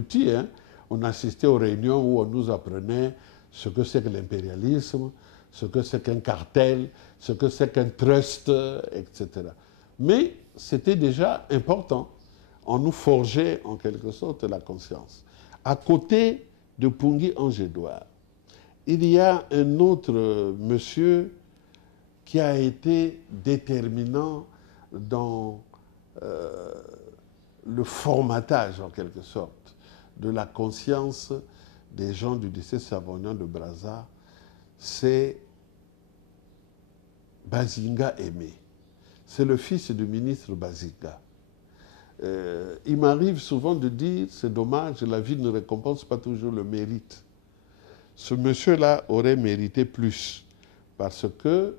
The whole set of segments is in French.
petit, hein, on assistait aux réunions où on nous apprenait ce que c'est que l'impérialisme, ce que c'est qu'un cartel, ce que c'est qu'un trust, etc. Mais c'était déjà important. On nous forgeait en quelque sorte la conscience. À côté de Pungui Ange-Édouard, il y a un autre monsieur qui a été déterminant dans le formatage, en quelque sorte, de la conscience des gens du lycée Savognin de Brazza, c'est Bazinga Aimé. C'est le fils du ministre Bazinga. Il m'arrive souvent de dire, c'est dommage, la vie ne récompense pas toujours le mérite. Ce monsieur-là aurait mérité plus, parce que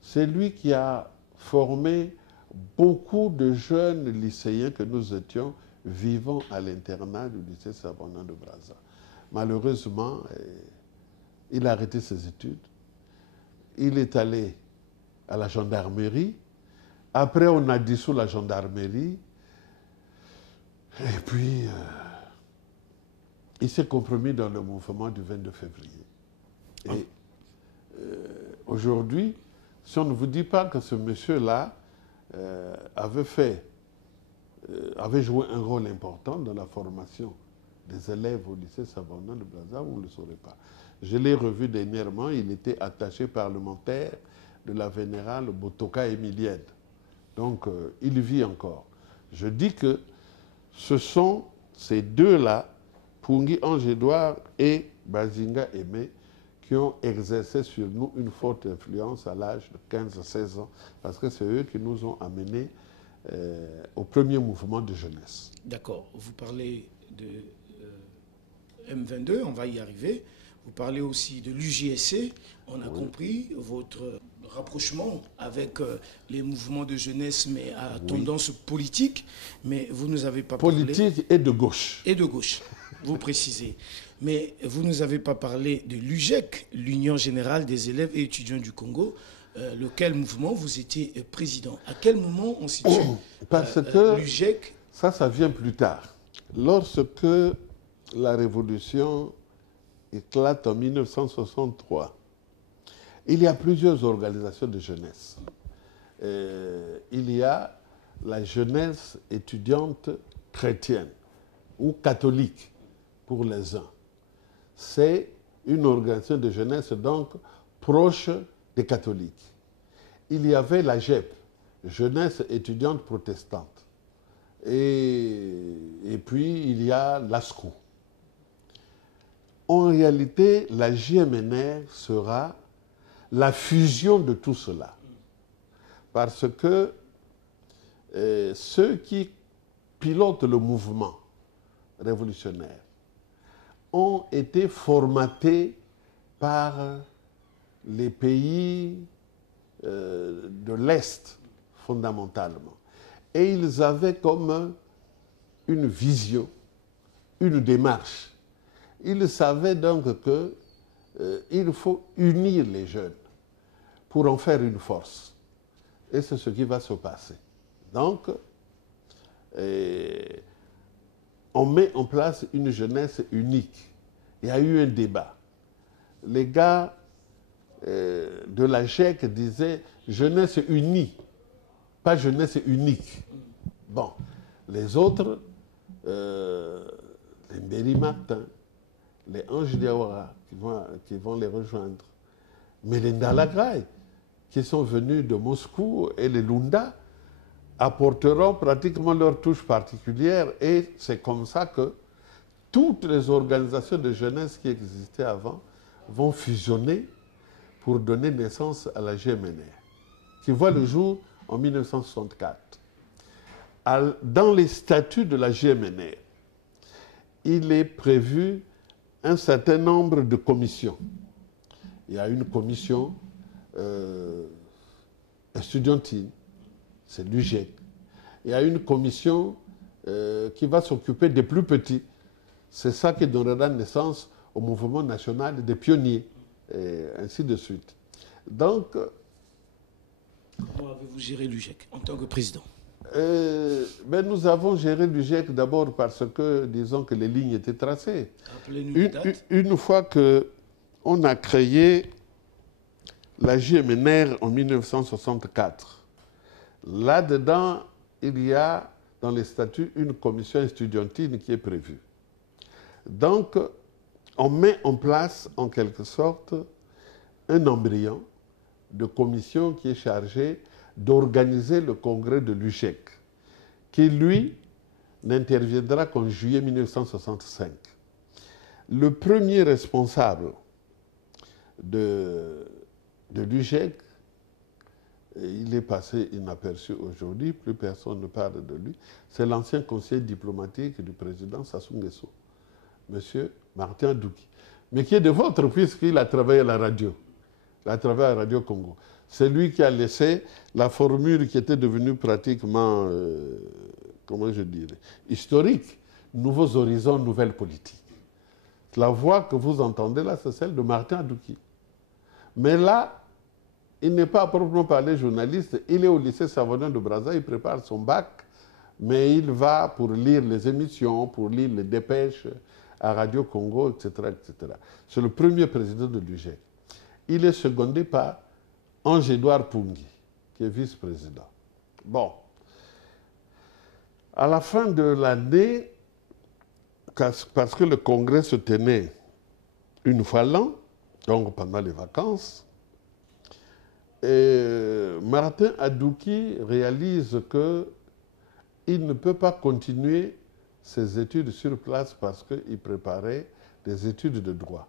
c'est lui qui a formé beaucoup de jeunes lycéens que nous étions vivant à l'internat du lycée Savognin de Brazza. Malheureusement, il a arrêté ses études. Il est allé à la gendarmerie. Après, on a dissous la gendarmerie. Et puis, il s'est compromis dans le mouvement du 22 février. Et aujourd'hui, si on ne vous dit pas que ce monsieur-là avait joué un rôle important dans la formation des élèves au lycée Savognin de Brazza, vous ne le saurez pas. Je l'ai revu dernièrement, il était attaché parlementaire de la vénérale Botoka Emilienne. Donc, il vit encore. Je dis que ce sont ces deux-là, Pungui Ange-Édouard et Bazinga Aimé, qui ont exercé sur nous une forte influence à l'âge de 15 à 16 ans, parce que c'est eux qui nous ont amenés au premier mouvement de jeunesse. D'accord. Vous parlez de M22, on va y arriver. Vous parlez aussi de l'UJSC. On a compris votre rapprochement avec les mouvements de jeunesse, mais à tendance politique. Mais vous ne nous avez pas parlé... Politique et de gauche. Et de gauche, vous précisez. Mais vous ne nous avez pas parlé de l'UGEC, l'Union Générale des Élèves et Étudiants du Congo, lequel mouvement vous étiez président. À quel moment on situe Parce que l'UGEC? ça vient plus tard. Lorsque la révolution éclate en 1963, il y a plusieurs organisations de jeunesse. Il y a la jeunesse étudiante chrétienne ou catholique pour les uns. C'est une organisation de jeunesse donc proche des catholiques. Il y avait la JEP, jeunesse étudiante protestante. Et puis il y a l'ASCO. En réalité, la JMNR sera la fusion de tout cela. Parce que ceux qui pilotent le mouvement révolutionnaire ont été formatés par les pays de l'Est, fondamentalement. Et ils avaient comme une vision, une démarche. Ils savaient donc qu'il faut unir les jeunes pour en faire une force. Et c'est ce qui va se passer. Donc, on met en place une jeunesse unique. Il y a eu un débat. Les gars de la GEC disaient jeunesse unie, pas jeunesse unique. Bon, les autres, les Mberi Martin, les Anges Diawara qui vont les rejoindre, mais les Ndalagrai qui sont venus de Moscou et les Lunda apporteront pratiquement leur touche particulière et c'est comme ça que toutes les organisations de jeunesse qui existaient avant vont fusionner pour donner naissance à la GMNR, qui voit le jour en 1964. Dans les statuts de la GMNR, il est prévu un certain nombre de commissions. Il y a une commission estudiantine, c'est l'UGEC. Il y a une commission qui va s'occuper des plus petits. C'est ça qui donnera naissance au mouvement national des pionniers, et ainsi de suite. Donc... Comment avez-vous géré l'UGEC en tant que président? Ben, nous avons géré l'UGEC d'abord parce que, disons que les lignes étaient tracées. Rappelez-nous les dates. Une fois qu'on a créé la JMNR en 1964, là-dedans, il y a dans les statuts une commission estudiantine qui est prévue. Donc, on met en place, en quelque sorte, un embryon de commission qui est chargée d'organiser le congrès de l'UGEC, qui, lui, n'interviendra qu'en juillet 1965. Le premier responsable de l'UGEC, il est passé inaperçu aujourd'hui, plus personne ne parle de lui, c'est l'ancien conseiller diplomatique du président Sassou Nguesso, M. Martin Adouki, mais qui est de votre puisqu'il a travaillé à la radio. Il a travaillé à Radio Congo. C'est lui qui a laissé la formule qui était devenue pratiquement, comment je dirais, historique, nouveaux horizons, nouvelles politiques. La voix que vous entendez là, c'est celle de Martin Adouki. Mais là, il n'est pas à proprement parler journaliste, il est au lycée Savonnin de Brazza, il prépare son bac, mais il va pour lire les émissions, pour lire les dépêches à Radio Congo, etc. etc. C'est le premier président de l'UGEC. Il est secondé par Ange-Édouard Pungui, qui est vice-président. Bon. À la fin de l'année, parce que le congrès se tenait une fois l'an, donc pendant les vacances, Martin Adouki réalise qu'il ne peut pas continuer ses études sur place parce qu'il préparait des études de droit.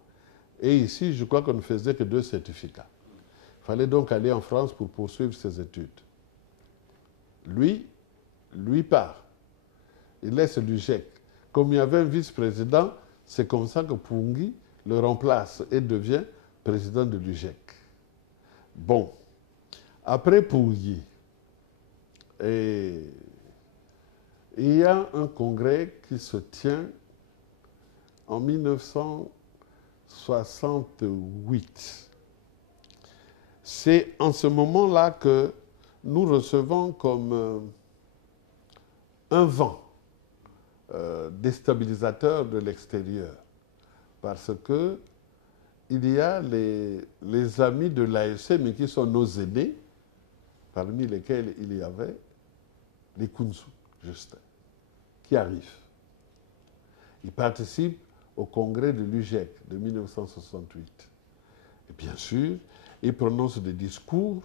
Et ici, je crois qu'on ne faisait que 2 certificats. Il fallait donc aller en France pour poursuivre ses études. Lui part. Il laisse l'UGEC. Comme il y avait un vice-président, c'est comme ça que Pungui le remplace et devient président de l'UGEC. Bon. Après Pungui, il y a un congrès qui se tient en 1968. C'est en ce moment-là que nous recevons comme un vent déstabilisateur de l'extérieur. Parce que il y a les amis de l'AEC, mais qui sont nos aînés, parmi lesquels il y avait les Kounzou, Justin, qui arrivent. Ils participent au congrès de l'UGEC de 1968. Et bien sûr, ils prononcent des discours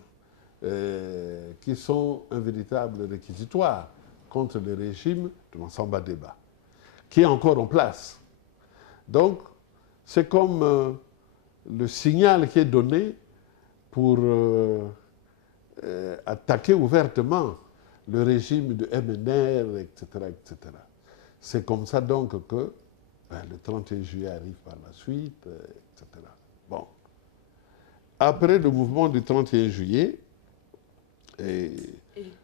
qui sont un véritable réquisitoire contre le régime de Massamba Deba, qui est encore en place. Donc, c'est comme le signal qui est donné pour attaquer ouvertement le régime de MNR, etc., etc. C'est comme ça donc que le 31 juillet arrive par la suite, etc. Bon. Après le mouvement du 31 juillet... Et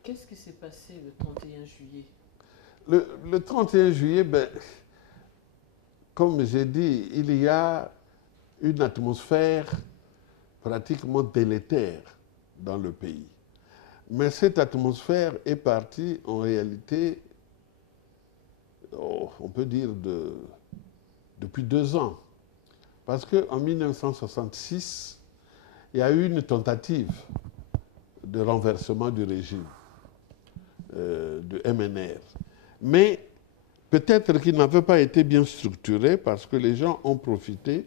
qu'est-ce qui s'est passé le 31 juillet? Le 31 juillet, comme j'ai dit, il y a une atmosphère pratiquement délétère dans le pays. Mais cette atmosphère est partie en réalité, on peut dire, depuis 2 ans. Parce qu'en 1966, il y a eu une tentative de renversement du régime de MNR. Mais peut-être qu'il n'avait pas été bien structuré parce que les gens ont profité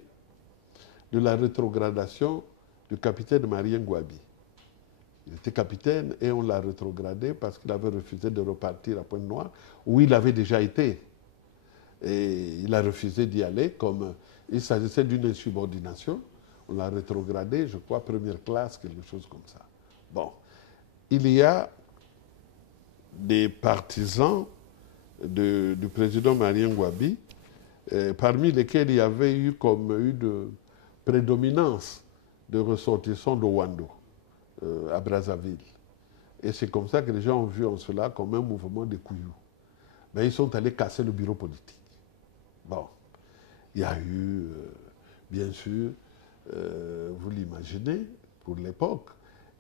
de la rétrogradation du capitaine Marien Gouabi. Il était capitaine et on l'a rétrogradé parce qu'il avait refusé de repartir à Pointe-Noire, où il avait déjà été. Et il a refusé d'y aller, comme il s'agissait d'une insubordination. On l'a rétrogradé, je crois, première classe, quelque chose comme ça. Bon. Il y a des partisans du président Marien Gouabi, parmi lesquels il y avait eu comme une prédominance de ressortissants de Wando à Brazzaville. Et c'est comme ça que les gens ont vu en cela comme un mouvement de couillous. Mais ils sont allés casser le bureau politique. Bon, il y a eu, bien sûr, vous l'imaginez, pour l'époque,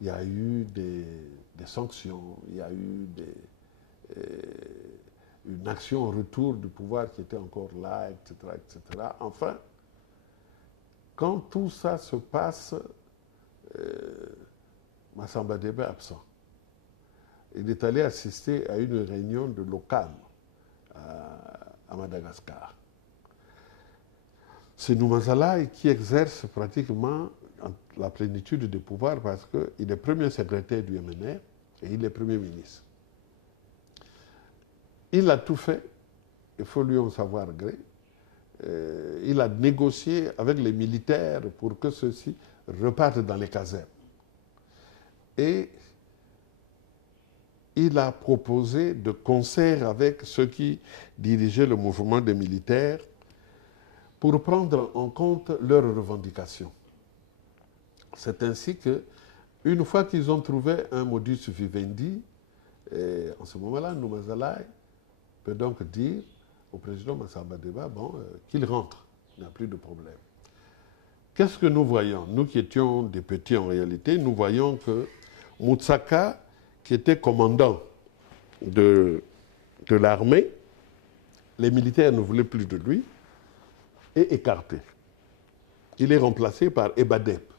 il y a eu des sanctions, il y a eu une action en retour du pouvoir qui était encore là, etc., etc. Enfin, quand tout ça se passe, Massamba Deba est absent. Il est allé assister à une réunion de l'OCAM à Madagascar. C'est Noumazalaï qui exerce pratiquement la plénitude des pouvoirs parce qu'il est premier secrétaire du MNR et il est premier ministre. Il a tout fait, il faut lui en savoir gré. Il a négocié avec les militaires pour que ceux-ci repartent dans les casernes. Et il a proposé de concert avec ceux qui dirigeaient le mouvement des militaires pour prendre en compte leurs revendications. C'est ainsi que, une fois qu'ils ont trouvé un modus vivendi, en ce moment-là, Noumazalaï peut donc dire au président Massamba Deba qu'il rentre, il n'y a plus de problème. Qu'est-ce que nous voyons? Nous qui étions des petits en réalité, nous voyons que Moutsaka, qui était commandant de l'armée, les militaires ne voulaient plus de lui, est écarté. Il est remplacé par Ebadep.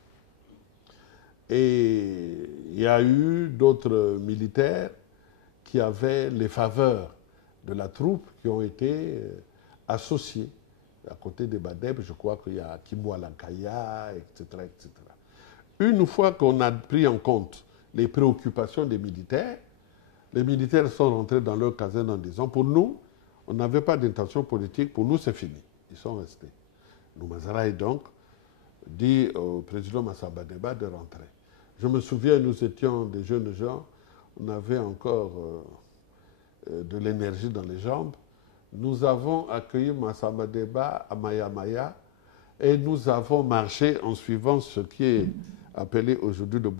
Et il y a eu d'autres militaires qui avaient les faveurs de la troupe qui ont été associés. À côté d'Ebadep, je crois qu'il y a Kimbo Alankaya, etc., etc. Une fois qu'on a pris en compte les préoccupations des militaires, les militaires sont rentrés dans leur caserne en disant, pour nous, on n'avait pas d'intention politique, pour nous c'est fini. Ils sont restés. Noumazalaï donc dit au président Massamba Deba de rentrer. Je me souviens, nous étions des jeunes gens, on avait encore de l'énergie dans les jambes. Nous avons accueilli Massamba Deba à Maya Maya et nous avons marché en suivant ce qui est appelé aujourd'hui le